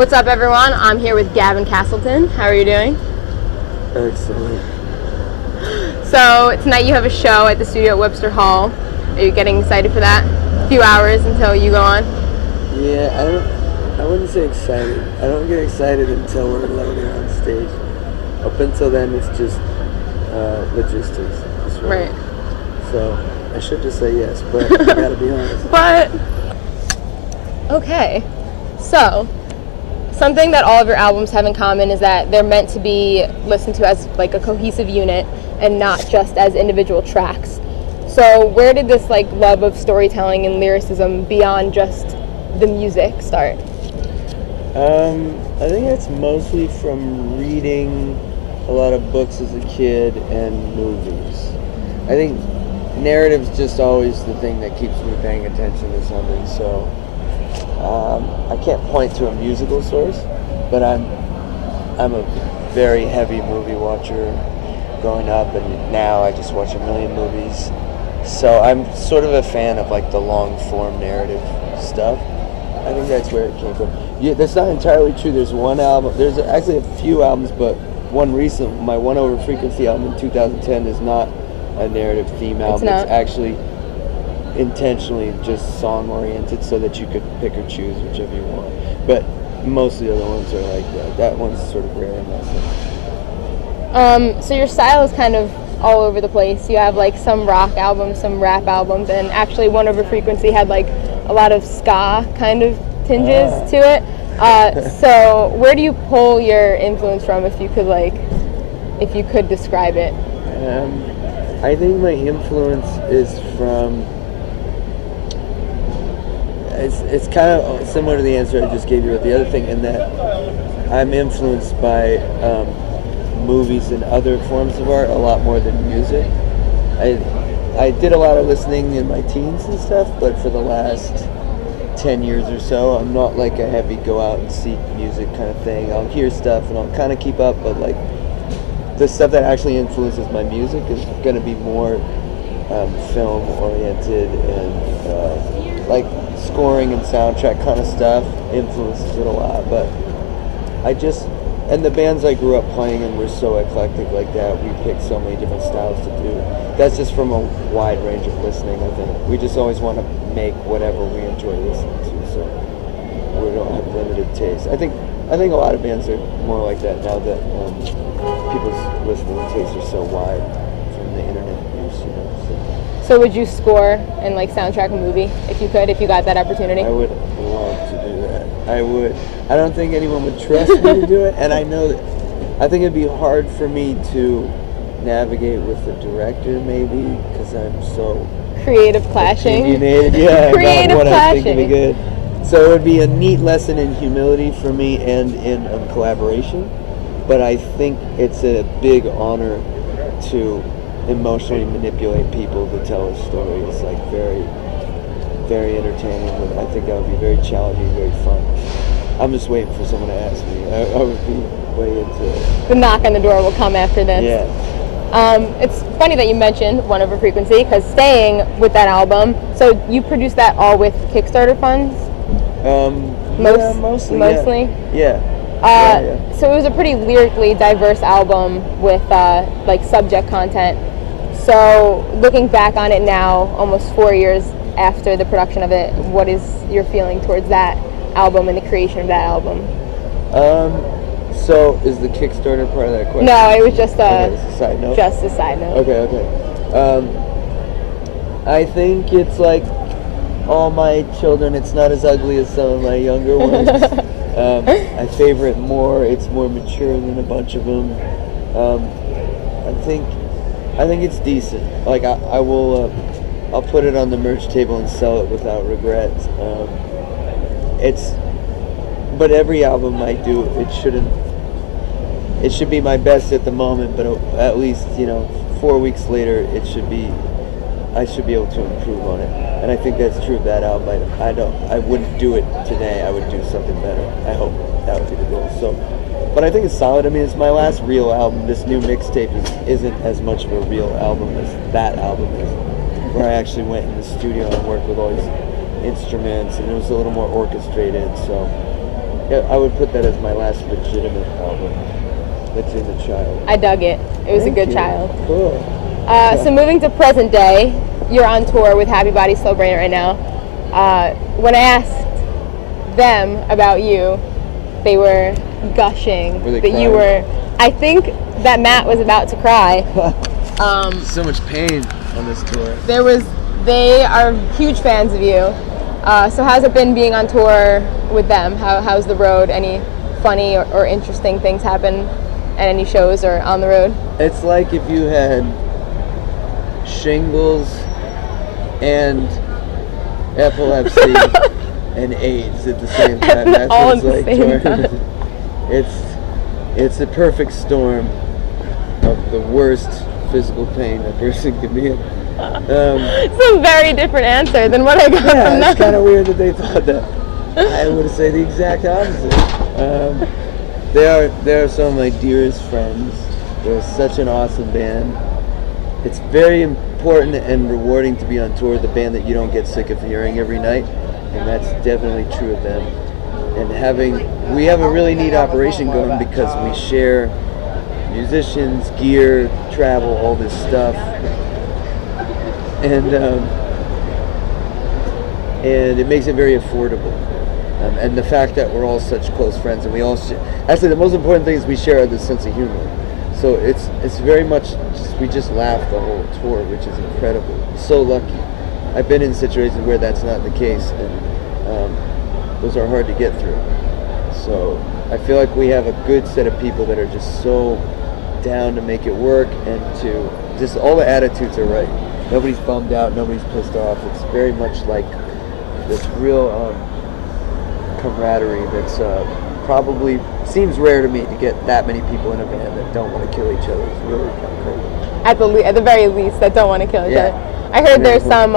What's up, everyone? I'm here with Gavin Castleton. How are you doing? Excellent. So tonight you have a show at the Studio Webster Hall. Are you getting excited for that? A few hours until you go on. Yeah, I wouldn't say excited. I don't get excited until we're loading on stage. Up until then, it's just logistics. Right. So I should just say yes, but I gotta be honest. But okay, so something that all of your albums have in common is that they're meant to be listened to as like a cohesive unit and not just as individual tracks. So where did this like love of storytelling and lyricism beyond just the music start? I think it's mostly from reading a lot of books as a kid and movies. I think narrative's just always the thing that keeps me paying attention to something. So I can't point to a musical source, but I'm a very heavy movie watcher growing up, and now I just watch a million movies. So I'm sort of a fan of like the long form narrative stuff. I think that's where it came from. Yeah, that's not entirely true. There's one album. There's actually a few albums, but one recent, my One Over Frequency album in 2010 is not a narrative theme album. It's actually intentionally just song oriented so that you could pick or choose whichever you want. But most of the other ones are like that. That one's sort of rare in that sense. So your style is kind of all over the place. You have like some rock albums, some rap albums, and actually One Over Frequency had like a lot of ska kind of tinges to it. So where do you pull your influence from, if you could describe it? I think my influence is from, it's kind of similar to the answer I just gave you with the other thing, in that I'm influenced by movies and other forms of art a lot more than music. I did a lot of listening in my teens and stuff, but for the last 10 years or so, I'm not like a heavy go out and seek music kind of thing. I'll hear stuff and I'll kind of keep up, but like the stuff that actually influences my music is going to be more film oriented, and like scoring and soundtrack kind of stuff influences it a lot. But and the bands I grew up playing in were so eclectic like that. We picked so many different styles to do. That's just from a wide range of listening, I think. We just always want to make whatever we enjoy listening to, so we don't have limited taste. I think a lot of bands are more like that now that people's listening tastes are so wide from the internet use, you know. So would you score and like soundtrack a movie if you got that opportunity? I would love to do that. I would. I don't think anyone would trust me to do it, and I know that I think it'd be hard for me to navigate with the director, maybe, because I'm so creative clashing. Opinionated, yeah, creative about what clashing. I think would be good. So it would be a neat lesson in humility for me and in collaboration. But I think it's a big honor to emotionally manipulate people to tell a story. It's like very, very entertaining. And I think that would be very challenging, very fun. I'm just waiting for someone to ask me. I would be way into it. The knock on the door will come after this. Yeah. It's funny that you mentioned One Over Frequency, because staying with that album, so you produced that all with Kickstarter funds? Mostly? Yeah. So it was a pretty lyrically diverse album with like subject content. So looking back on it now, almost 4 years after the production of it, what is your feeling towards that album and the creation of that album? So is the Kickstarter part of that question? No, it was just a side note. Just a side note. Okay. I think it's like all my children. It's not as ugly as some of my younger ones. I favor it more. It's more mature than a bunch of them. I think it's decent. Like I will. I'll put it on the merch table and sell it without regret. But every album I do, it should be my best at the moment, but at least, 4 weeks later, I should be able to improve on it. And I think that's true of that album. I wouldn't do it today. I would do something better. I hope that would be the goal. So, but I think it's solid. I mean, it's my last real album. This new mixtape isn't as much of a real album as that album is, where I actually went in the studio and worked with all these instruments, and it was a little more orchestrated. So Yeah, I would put that as my last legitimate album. That's in the child. I dug it. It was Thank a good you. child. Cool. So moving to present day, you're on tour with Happy Body Slow Brain right now. When I asked them about you, they were gushing Were they that you crying? were. I think that Matt was about to cry. So much pain on this tour. They are huge fans of you. So how's it been being on tour with them? How's the road? Any funny or interesting things happen at any shows or on the road? It's like if you had shingles and epilepsy and AIDS at the same time. That's All what it's at the like same touring. time. It's a perfect storm of the worst physical pain a person can be in. It's a very different answer than what I got from them. It's kind of weird that they thought that. I would say the exact opposite. They are some of my dearest friends. They're such an awesome band. It's very important and rewarding to be on tour with a band that you don't get sick of hearing every night, and that's definitely true of them. And we have a really neat operation going because we share musicians, gear, travel, all this stuff. And it makes it very affordable. And the fact that we're all such close friends, and we all actually the most important thing is we share this sense of humor. So it's very much we just laugh the whole tour, which is incredible. So lucky. I've been in situations where that's not the case, and those are hard to get through. So I feel like we have a good set of people that are just so down to make it work, and to just all the attitudes are right. Nobody's bummed out, nobody's pissed off. It's very much like this real camaraderie that's probably seems rare to me to get that many people in a band that don't want to kill each other. It's really kind of crazy. At the very least, that don't want to kill each Yeah. other. I heard there's some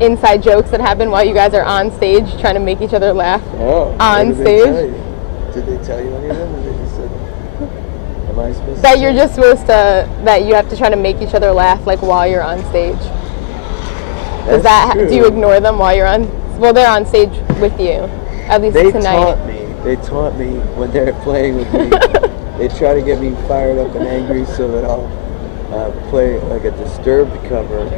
inside jokes that happen while you guys are on stage trying to make each other laugh. Oh, On what did they stage? tell you? Did they tell you any of them? Or they just said, am I supposed That to you're say? just supposed to, that you have to try to make each other laugh like while you're on stage. Does That's that, do you true. ignore them while you're on, well, they're on stage with you, at least They tonight. taunt me when they're playing with me. They try to get me fired up and angry so that I'll play like a Disturbed cover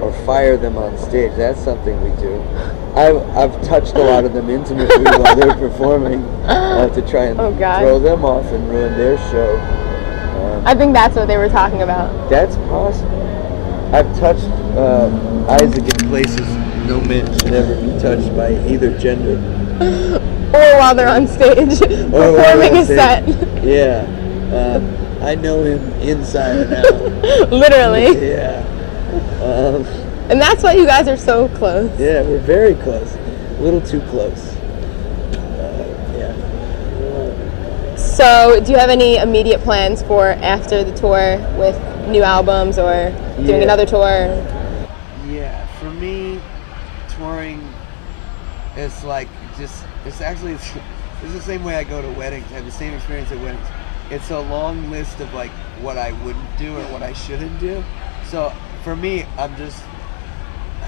or fire them on stage. That's something we do. I've touched a lot of them intimately while they're performing to try and Oh, God. throw them off and ruin their show. I think that's what they were talking about. That's possible. I've touched Isaac in places no man should ever be touched by either gender. Or while they're on stage Or while performing they're a on set. stage. Yeah. I know him inside and out. Literally. Yeah. And that's why you guys are so close. Yeah, we're very close. A little too close. Yeah. So, do you have any immediate plans for after the tour with new albums or doing Yeah. another tour? Yeah, for me, touring is like it's the same way I go to weddings. I have the same experience at weddings. It's a long list of like what I wouldn't do or what I shouldn't do. So for me, I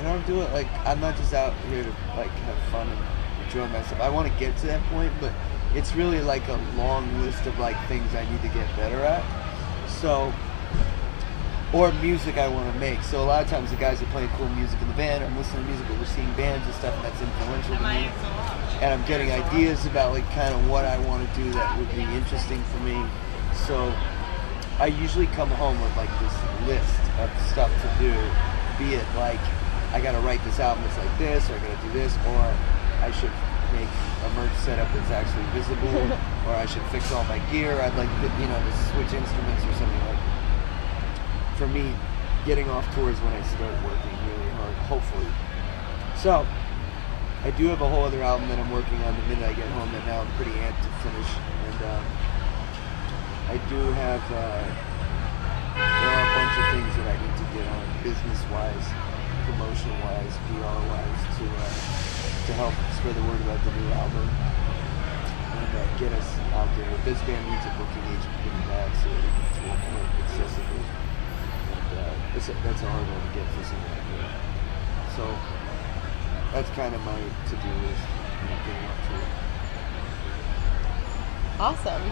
don't do it like, I'm not just out here to like have fun and enjoy myself. I want to get to that point, but it's really like a long list of like things I need to get better at. So, or music I want to make. So a lot of times the guys are playing cool music in the band, I'm listening to music, or we're seeing bands and stuff, and that's influential to me. And I'm getting ideas about like kind of what I want to do that would be interesting for me. So I usually come home with like this list of stuff to do, be it like I gotta write this album that's like this, or I gotta do this, or I should make a merch setup that's actually visible, or I should fix all my gear. I'd like to, to switch instruments or something like. For me, getting off tour is when I start working really hard, hopefully. So I do have a whole other album that I'm working on the minute I get home that now I'm pretty amped to finish, and I do have there are a bunch of things that I need to get on business-wise, promotion-wise, PR-wise to help spread the word about the new album and get us out there. This band needs a booking agent pretty bad so that we can tour more accessibly. And that's a hard one to get for something like that. So that's kind of my to-do list. Getting up to it. Awesome.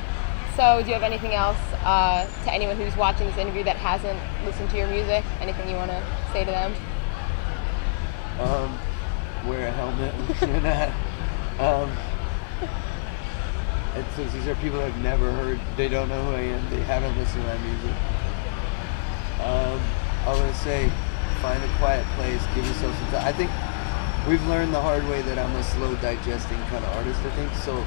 So, do you have anything else to anyone who's watching this interview that hasn't listened to your music? Anything you want to say to them? Wear a helmet. And since these are people that have never heard, they don't know who I am, they haven't listened to my music. I want to say, find a quiet place, give yourself some time. I think we've learned the hard way that I'm a slow digesting kind of artist, I think. So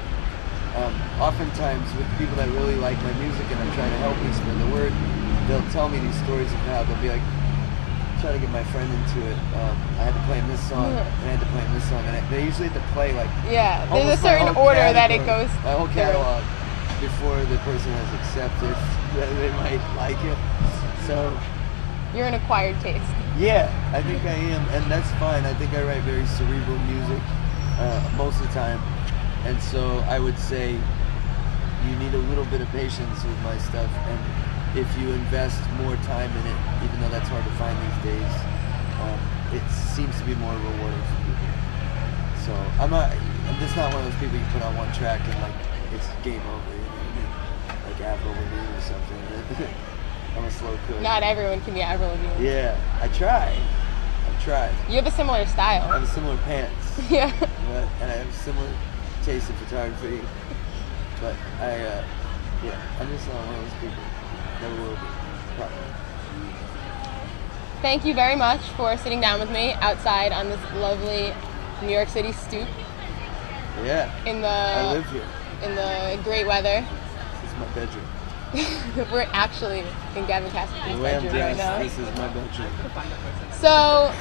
oftentimes with people that really like my music and I'm trying to help me spread the word, they'll tell me these stories of how they'll be like, try to get my friend into it. I had to play him this song, and I had to play him this song, and they usually have to play like there's a certain order that it goes. My whole catalog before the person has accepted that they might like it. So you're an acquired taste. Yeah, I think I am, and that's fine. I think I write very cerebral music most of the time, and so I would say you need a little bit of patience with my stuff, and if you invest more time in it, even though that's hard to find these days, it seems to be more rewarding for people. So I'm just not one of those people you put on one track and like it's game over, you know, like Avril Lavigne or something. I'm a slow cook. Not everyone can be Avril Lavigne. Yeah, I've tried. You have a similar style. I have similar pants. Yeah. And I have a similar taste in photography. But I'm just not one of those people. Never will be. Probably. Thank you very much for sitting down with me outside on this lovely New York City stoop. Yeah. I live here. In the great weather. This is my bedroom. We're actually in Gavin Castleton's bedroom right now. This is my bedroom. So,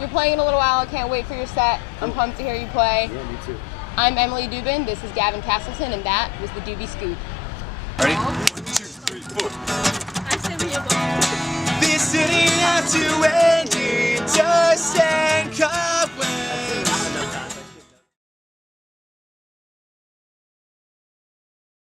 you're playing in a little while. I can't wait for your set. I'm pumped to hear you play. Yeah, me too. I'm Emily Dubin. This is Gavin Castleton, and that was the Duby Scoop. Ready?